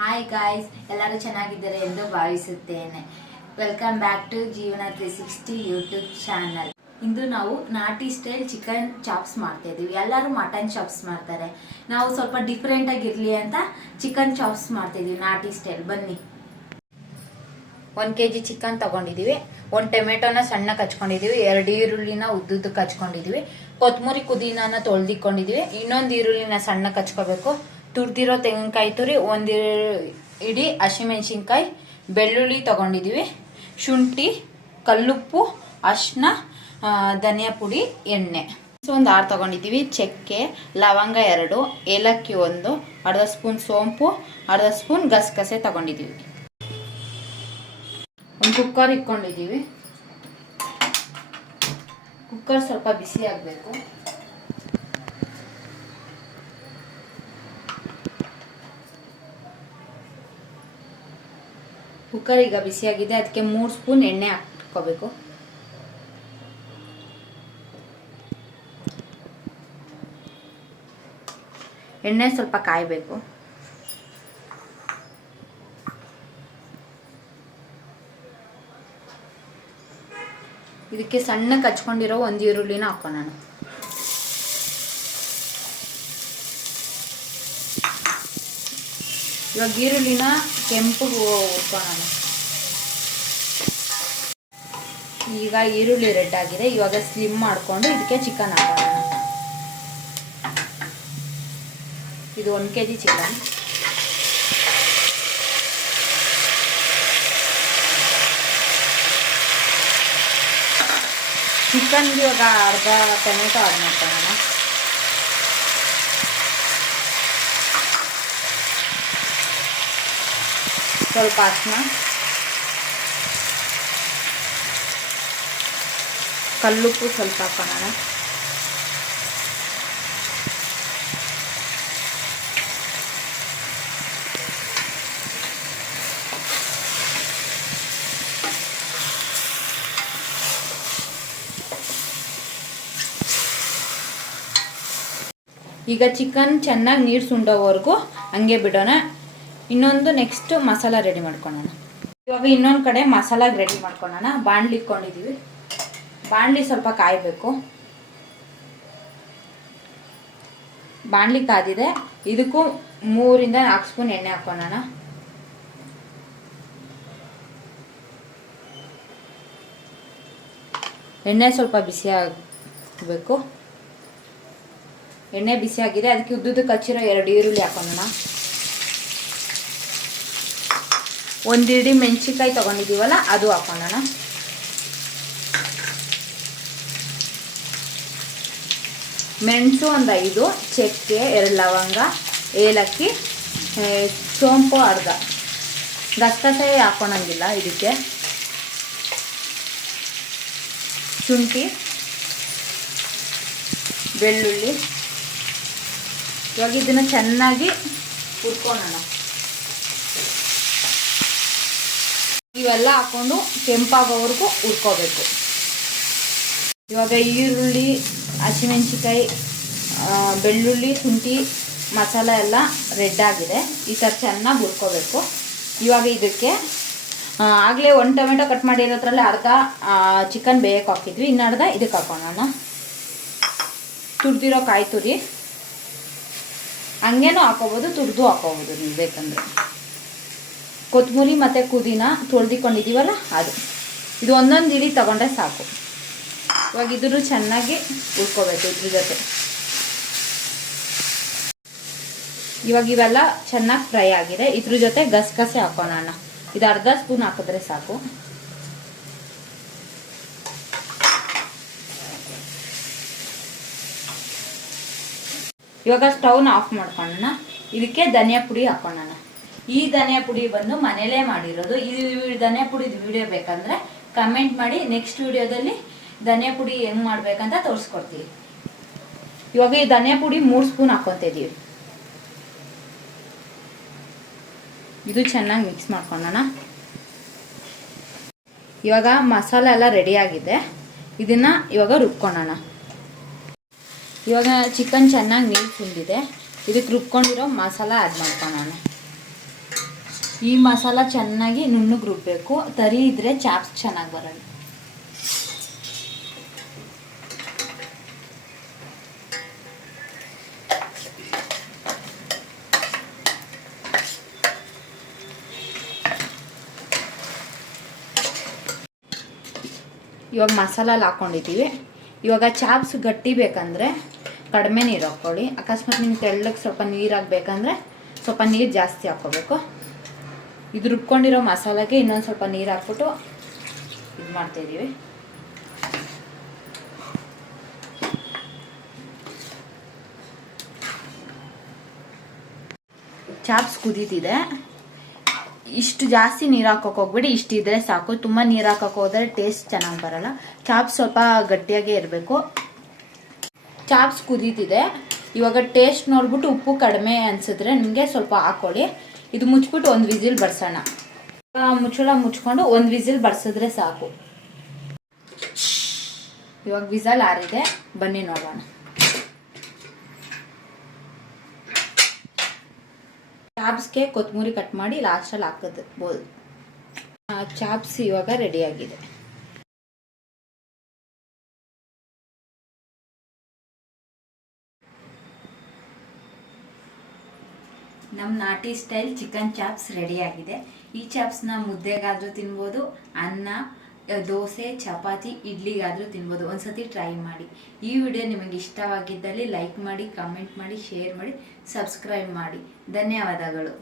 Hi guys, ಎಲ್ಲರೂ ಚೆನ್ನಾಗಿದ್ದಾರೆ ಎಂದು ಭಾವಿಸುತ್ತೇನೆ. ವೆಲ್ಕಮ್ ಬ್ಯಾಕ್ ಟು ಜೀವನ 360 ಯೂಟ್ಯೂಬ್ ಚಾನಲ್. ಇಂದು ನಾವು ನಾಟಿ ಸ್ಟೈಲ್ ಚಿಕನ್ ಚಾಪ್ಸ್ ಮಾಡ್ತಾ ಇದೀವಿ. ಎಲ್ಲರೂ ಮಟನ್ ಚಾಪ್ಸ್ ಮಾಡ್ತಾರೆ, ನಾವು ಸ್ವಲ್ಪ ಡಿಫ್ರೆಂಟ್ ಆಗಿರ್ಲಿ ಅಂತ ಚಿಕನ್ ಚಾಪ್ಸ್ ಮಾಡ್ತಾ ಇದೀವಿ ನಾಟಿ ಸ್ಟೈಲ್. ಬನ್ನಿ. 1 kg ಚಿಕನ್ ತಗೊಂಡಿದೀವಿ, 1 ಟೊಮೆಟೊನ ಸಣ್ಣ ಹಚ್ಕೊಂಡಿದೀವಿ, 2 ಈರುಳ್ಳಿನ ಉದ್ದುದ್ದಕ್ಕೆ ಹಚ್ಕೊಂಡಿದೀವಿ, ಕೊತ್ತಂಬರಿ ಪುದೀನಾನ ತೊಳೆದಿಕೊಂಡಿದೀವಿ, ಇನ್ನೊಂದು ಈರುಳ್ಳಿನ ಸಣ್ಣ ಹಚ್ಕೋಬೇಕು, ತುರ್ದಿರೋ ತೆಂಗಿನಕಾಯಿ ತುರಿ, 1 ಇಡೀ ಹಸಿಮೆಣಸಿನ್ಕಾಯಿ, ಬೆಳ್ಳುಳ್ಳಿ ತಗೊಂಡಿದೀವಿ, ಶುಂಠಿ, ಕಲ್ಲುಪ್ಪು, ಅರಿಶಿನ, ಧನಿಯಾ ಪುಡಿ, ಎಣ್ಣೆ. ಒಂದು 6 ತಗೊಂಡಿದೀವಿ, ಚಕ್ಕೆ, ಲವಂಗ 2, ಏಲಕ್ಕಿ 1, ಅರ್ಧ ಸ್ಪೂನ್ ಸೋಂಪು, ಅರ್ಧ ಸ್ಪೂನ್ ಗಸಗಸೆ ತಗೊಂಡಿದೀವಿ. ಒಂದು ಕುಕ್ಕರ್ ಇಟ್ಕೊಂಡಿದೀವಿ. ಕುಕ್ಕರ್ ಸ್ವಲ್ಪ ಬಿಸಿ ಆಗಬೇಕು. ಕುಕ್ಕರ್ ಈಗ ಬಿಸಿಯಾಗಿದೆ, ಅದಕ್ಕೆ 3 ಸ್ಪೂನ್ ಎಣ್ಣೆ ಹಾಕೋಬೇಕು. ಎಣ್ಣೆ ಸ್ವಲ್ಪ ಕಾಯಬೇಕು. ಇದಕ್ಕೆ ಸಣ್ಣಕ್ಕೆ ಹಚ್ಕೊಂಡಿರೋ 1 ಈರುಳ್ಳಿನ ಹಾಕೋಣ. ಇವಾಗ ಈರುಳ್ಳಿನ ಕೆಂಪು ಹುರ್ಕೊಳ್ಳೋಣ. ಈಗ ಈರುಳ್ಳಿ ರೆಡ್ ಆಗಿದೆ. ಇವಾಗ ಸ್ಲಿಮ್ ಮಾಡಿಕೊಂಡು ಇದಕ್ಕೆ ಚಿಕನ್ ಹಾಕೋಣ. ಇದು 1 kg ಚಿಕನ್. ಚಿಕನ್ಗೆ ಇವಾಗ ಅರ್ಧ ಟೊಮೆಟೊ ಆಡ್ ಮಾಡ್ಕೊಳ್ಳೋಣ. ಸ್ವಲ್ಪ ಅರಿಶಿನ, ಕಲ್ಲುಪ್ಪು ಸ್ವಲ್ಪ ಹಾಕೋಣ. ಈಗ ಚಿಕನ್ ಚೆನ್ನಾಗಿ ನೀರು ಸುಂಡೋವರೆಗೂ ಹಂಗೆ ಬಿಡೋಣ. ಇನ್ನೊಂದು ನೆಕ್ಸ್ಟ್ ಮಸಾಲ ರೆಡಿ ಮಾಡ್ಕೊಳ್ಳೋಣ. ಇವಾಗ ಇನ್ನೊಂದು ಕಡೆ ಮಸಾಲಾಗೆ ರೆಡಿ ಮಾಡ್ಕೊಳ್ಳೋಣ. ಬಾಣಲಿ ಇಟ್ಕೊಂಡಿದ್ದೀವಿ. ಬಾಣಲಿ ಸ್ವಲ್ಪ ಕಾಯಬೇಕು. ಬಾಣಲಿ ಕಾದಿದೆ. ಇದಕ್ಕೂ 3 ಇಂದ 4 ಸ್ಪೂನ್ ಎಣ್ಣೆ ಹಾಕೋಣ. ಎಣ್ಣೆ ಸ್ವಲ್ಪ ಬಿಸಿ ಆಗಬೇಕು. ಎಣ್ಣೆ ಬಿಸಿ ಆಗಿದೆ, ಅದಕ್ಕೆ ಉದ್ದುದ್ದಕ್ಕೆ ಹಚ್ಚಿರೋ 2 ಈರುಳ್ಳಿ ಹಾಕೋಣ. 1 ಇಡೀ ಮೆಣಸಿನ್ಕಾಯಿ ತಗೊಂಡಿದ್ದೀವಲ್ಲ ಅದು ಹಾಕೋಣ. ಮೆಣಸು 1 5, ಚಕ್ಕೆ 2 ಲವಂಗ, ಏಲಕ್ಕಿ, ಸೋಂಪು ಅರ್ಧ. ಗಸಗಸೆ ಹಾಕೋಣಂಗಿಲ್ಲ ಇದಕ್ಕೆ. ಶುಂಠಿ, ಬೆಳ್ಳುಳ್ಳಿ. ಇವಾಗ ಇದನ್ನು ಚೆನ್ನಾಗಿ ಹುರ್ಕೊಳ್ಳೋಣ. ಇವೆಲ್ಲ ಹಾಕೊಂಡು ಕೆಂಪಾಗೋವರೆಗೂ ಹುರ್ಕೋಬೇಕು. ಇವಾಗ ಈರುಳ್ಳಿ, ಹಸಿಮೆಣಸಿನ್ಕಾಯಿ, ಬೆಳ್ಳುಳ್ಳಿ, ಶುಂಠಿ, ಮಸಾಲ ಎಲ್ಲ ರೆಡ್ ಆಗಿದೆ. ಈ ಥರ ಚೆನ್ನಾಗಿ ಹುರ್ಕೋಬೇಕು. ಇವಾಗ ಇದಕ್ಕೆ ಆಗಲೇ 1 ಟೊಮೆಟೊ ಕಟ್ ಮಾಡಿರೋದ್ರಲ್ಲಿ ಅರ್ಧ ಚಿಕನ್ ಬೇಯಕ್ಕೆ ಹಾಕಿದ್ವಿ, ಇನ್ನು ಅರ್ಧ ಇದಕ್ಕೆ ಹಾಕೋಣ. ತುರಿದಿರೋ ಕಾಯಿ ತುರಿ ಹಂಗೇನೂ ಹಾಕೋಬೋದು, ತುರಿದು ಹಾಕೋಬೋದು ನೀವು ಬೇಕಂದರೆ. ಕೊತ್ತಂಬರಿ ಮತ್ತು ಪುದೀನ ತೊಳೆದಿಕೊಂಡಿದ್ದೀವಲ್ಲ ಅದು. ಇದು 1 ಇಡೀ ತಗೊಂಡ್ರೆ ಸಾಕು. ಇವಾಗ ಇದ್ರೂ ಚೆನ್ನಾಗಿ ಹುರ್ಕೋಬೇಕು ಇದ್ರ ಜೊತೆ. ಇವಾಗ ಇವೆಲ್ಲ ಚೆನ್ನಾಗಿ ಫ್ರೈ ಆಗಿದೆ. ಇದ್ರ ಜೊತೆ ಗಸಗಸೆ ಹಾಕೋಣ. ಇದು ಅರ್ಧ ಸ್ಪೂನ್ ಹಾಕಿದ್ರೆ ಸಾಕು. ಇವಾಗ ಸ್ಟವ್ನ ಆಫ್ ಮಾಡ್ಕೊಳ್ಳೋಣ. ಇದಕ್ಕೆ ಧನಿಯಾ ಪುಡಿ ಹಾಕೋಣ. ಈ ಧನಿಯಾ ಪುಡಿ ಬಂದು ಮನೇಲೇ ಮಾಡಿರೋದು. ಈ ಧನಿಯಾ ಪುಡಿದು ವಿಡಿಯೋ ಬೇಕಂದ್ರೆ ಕಮೆಂಟ್ ಮಾಡಿ. ನೆಕ್ಸ್ಟ್ ವಿಡಿಯೋದಲ್ಲಿ ಧನಿಯಾ ಪುಡಿ ಹೆಂಗೆ ಮಾಡ್ಬೇಕಂತ ತೋರಿಸ್ಕೊಡ್ತೀವಿ. ಇವಾಗ ಈ ಧನಿಯಾ ಪುಡಿ 3 ಸ್ಪೂನ್ ಹಾಕ್ಕೊತಿದ್ದೀವಿ. ಇದು ಚೆನ್ನಾಗಿ ಮಿಕ್ಸ್ ಮಾಡ್ಕೊಳ್ಳೋಣ. ಇವಾಗ ಮಸಾಲ ಎಲ್ಲ ರೆಡಿ ಆಗಿದೆ. ಇದನ್ನು ಇವಾಗ ರುಬ್ಕೊಳ್ಳೋಣ. ಇವಾಗ ಚಿಕನ್ ಚೆನ್ನಾಗಿ ನೀರು ತುಂಬಿದೆ. ಇದಕ್ಕೆ ರುಬ್ಕೊಂಡಿರೋ ಮಸಾಲ ಆ್ಯಡ್ ಮಾಡ್ಕೊಳ್ಳೋಣ. ಈ ಮಸಾಲ ಚೆನ್ನಾಗಿ ನುಣ್ಣಗೆ ರುಬ್ಬಬೇಕು, ತರಿ ಇದ್ರೆ ಚಾಪ್ಸ್ ಚೆನ್ನಾಗಿ ಬರಲ್ಲ. ಇವಾಗ ಮಸಾಲ ಹಾಕ್ಕೊಂಡಿದ್ದೀವಿ. ಇವಾಗ ಚಾಪ್ಸ್ ಗಟ್ಟಿ ಬೇಕಂದರೆ ಕಡಿಮೆ ನೀರು ಹಾಕ್ಕೊಳ್ಳಿ. ಅಕಸ್ಮಾತ್ ನಿಮ್ಗೆ ತೆಳ್ಳಗೆ ಸ್ವಲ್ಪ ನೀರು ಹಾಕ್ಬೇಕಂದ್ರೆ ಸ್ವಲ್ಪ ನೀರು ಜಾಸ್ತಿ ಹಾಕ್ಕೋಬೇಕು. ಇದು ರುಬ್ಕೊಂಡಿರೋ ಮಸಾಲೆಗೆ ಇನ್ನೊಂದು ಸ್ವಲ್ಪ ನೀರು ಹಾಕ್ಬಿಟ್ಟು ಇದು ಮಾಡ್ತಾಯಿದ್ದೀವಿ. ಚಾಪ್ಸ್ ಕುದೀತಿದೆ. ಇಷ್ಟು ಜಾಸ್ತಿ ನೀರು ಹಾಕೋಕೆ ಹೋಗ್ಬಿಡಿ, ಇಷ್ಟಿದ್ರೆ ಸಾಕು. ತುಂಬ ನೀರು ಹಾಕೋಕೆ ಹೋದರೆ ಟೇಸ್ಟ್ ಚೆನ್ನಾಗಿ ಬರಲ್ಲ. ಚಾಪ್ಸ್ ಸ್ವಲ್ಪ ಗಟ್ಟಿಯಾಗೇ ಇರಬೇಕು. ಚಾಪ್ಸ್ ಕುದೀತಿದೆ. ಇವಾಗ ಟೇಸ್ಟ್ ನೋಡ್ಬಿಟ್ಟು ಉಪ್ಪು ಕಡಿಮೆ ಅನಿಸಿದ್ರೆ ನಿಮಗೆ ಸ್ವಲ್ಪ ಹಾಕ್ಕೊಳ್ಳಿ. ಇದು ಮುಚ್ಬಿಟ್ಟು ಒಂದು ವಿಸಿಲ್ ಬರ್ಸೋಣ. ಮುಚ್ಚಳ ಮುಚ್ಕೊಂಡು ಒಂದು ವಿಸಿಲ್ ಬರ್ಸಿದ್ರೆ ಸಾಕು. ಇವಾಗ ವಿಸಲ್ ಆರಿದೆ, ಬನ್ನಿ ನೋಡೋಣ. ಚಾಪ್ಸ್ಗೆ ಕೊತ್ತಂಬರಿ ಕಟ್ ಮಾಡಿ ಲಾಸ್ಟಲ್ಲಿ ಹಾಕೋಬಹುದು. ಚಾಪ್ಸ್ ಇವಾಗ ರೆಡಿಯಾಗಿದೆ. ನಮ್ಮ ನಾಟಿ ಸ್ಟೈಲ್ ಚಿಕನ್ ಚಾಪ್ಸ್ ರೆಡಿಯಾಗಿದೆ. ಈ ಚಾಪ್ಸ್ನ ಮುದ್ದೆಗಾದರೂ ತಿನ್ಬೋದು, ಅನ್ನ, ದೋಸೆ, ಚಪಾತಿ, ಇಡ್ಲಿಗಾದರೂ ತಿನ್ಬೋದು. ಒಂದ್ಸತಿ ಟ್ರೈ ಮಾಡಿ. ಈ ವಿಡಿಯೋ ನಿಮಗೆ ಇಷ್ಟವಾಗಿದ್ದಲ್ಲಿ ಲೈಕ್ ಮಾಡಿ, ಕಮೆಂಟ್ ಮಾಡಿ, ಶೇರ್ ಮಾಡಿ, ಸಬ್ಸ್ಕ್ರೈಬ್ ಮಾಡಿ. ಧನ್ಯವಾದಗಳು.